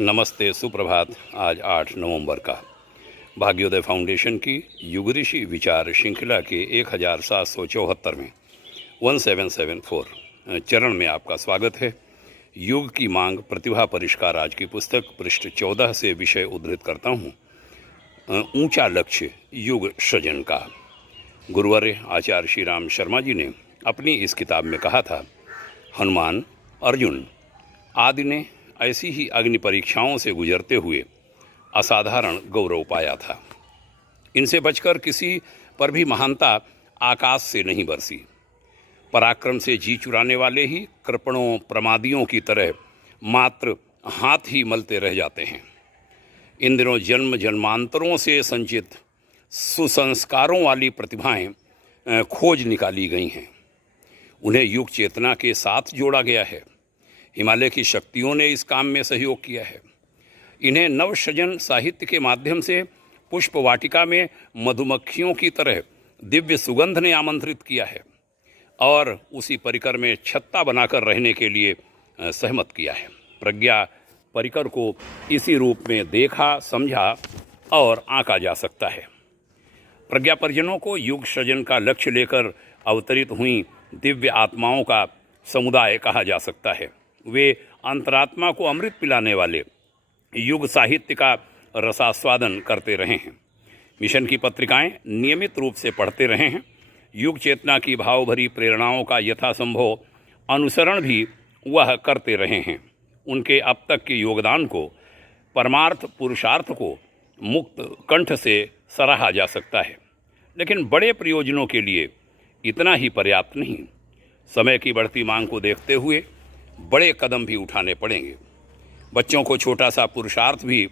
नमस्ते, सुप्रभात। आज 8 नवंबर का भाग्योदय फाउंडेशन की युग ऋषि विचार श्रृंखला के 1774वें 1774 चरण में आपका स्वागत है। युग की मांग प्रतिभा परिष्कार आज की पुस्तक पृष्ठ 14 से विषय उद्धृत करता हूँ। ऊंचा लक्ष्य युग सृजन का। गुरुवर्य आचार्य श्री राम शर्मा जी ने अपनी इस किताब में कहा था, हनुमान, अर्जुन आदि ने ऐसी ही अग्नि परीक्षाओं से गुजरते हुए असाधारण गौरव पाया था। इनसे बचकर किसी पर भी महानता आकाश से नहीं बरसी। पराक्रम से जी चुराने वाले ही कृपणों प्रमादियों की तरह मात्र हाथ ही मलते रह जाते हैं। इन दिनों जन्म जन्मांतरों से संचित सुसंस्कारों वाली प्रतिभाएं खोज निकाली गई हैं। उन्हें युग चेतना के साथ जोड़ा गया है। हिमालय की शक्तियों ने इस काम में सहयोग किया है। इन्हें नवसृजन साहित्य के माध्यम से पुष्प वाटिका में मधुमक्खियों की तरह दिव्य सुगंध ने आमंत्रित किया है और उसी परिकर में छत्ता बनाकर रहने के लिए सहमत किया है। प्रज्ञा परिकर को इसी रूप में देखा, समझा और आंका जा सकता है। प्रज्ञा परिजनों को युग सृजन का लक्ष्य लेकर अवतरित हुई दिव्य आत्माओं का समुदाय कहा जा सकता है। वे अंतरात्मा को अमृत पिलाने वाले युग साहित्य का रसास्वादन करते रहे हैं। मिशन की पत्रिकाएं नियमित रूप से पढ़ते रहे हैं। युग चेतना की भाव भरी प्रेरणाओं का यथासंभव अनुसरण भी वह करते रहे हैं। उनके अब तक के योगदान को, परमार्थ पुरुषार्थ को मुक्त कंठ से सराहा जा सकता है। लेकिन बड़े प्रयोजनों के लिए इतना ही पर्याप्त नहीं। समय की बढ़ती मांग को देखते हुए बड़े कदम भी उठाने पड़ेंगे। बच्चों को छोटा सा पुरुषार्थ भी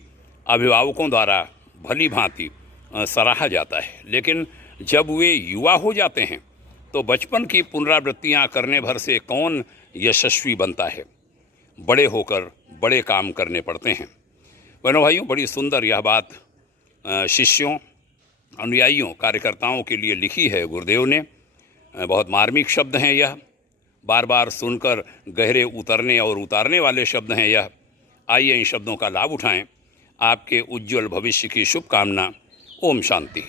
अभिभावकों द्वारा भली भांति सराहा जाता है, लेकिन जब वे युवा हो जाते हैं तो बचपन की पुनरावृत्तियां करने भर से कौन यशस्वी बनता है। बड़े होकर बड़े काम करने पड़ते हैं। बहनों भाइयों, बड़ी सुंदर यह बात शिष्यों, अनुयायियों, कार्यकर्ताओं के लिए लिखी है गुरुदेव ने। बहुत मार्मिक शब्द हैं यह, बार बार सुनकर गहरे उतरने और उतारने वाले शब्द हैं यह। आइए इन शब्दों का लाभ उठाएं। आपके उज्जवल भविष्य की शुभकामना। ओम शांति।